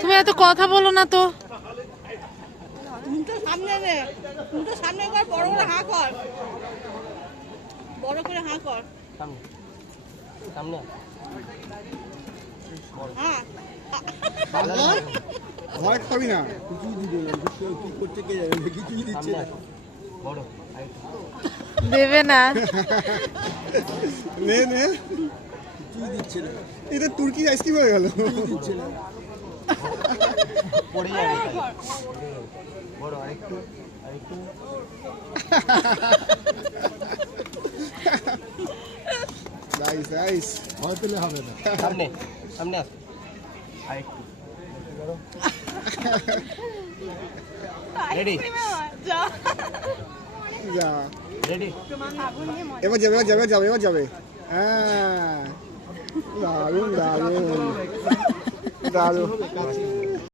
তুমি এত কথা বলো না তো। সামনে রে, সামনে কর, বড় করে হাঁ কর, বড় করে হাঁ কর। সামনে সামনে হ্যাঁ ভয় খাবি না, কিছুই দিবে না, কি করতে কে যাবে, কিছুই দিচ্ছে না। বড় দেবে না। নে নে, কিছুই দিচ্ছে না, এটা তুর্কি আইসক্রিম হয়ে গেল। দিচ্ছে না। পড়ে যাবে তাই। বড় আরেকটু আরেকটু নাইস নাইস, ভয় পেলে হবে না। সামনে সামনে আস আরেকটু রেডি যা যা, রেডি এবার যাবে এবার যাবে এবার যাবে এবার যাবে। হ্যাঁ দারুণ দারুণ দারুণ।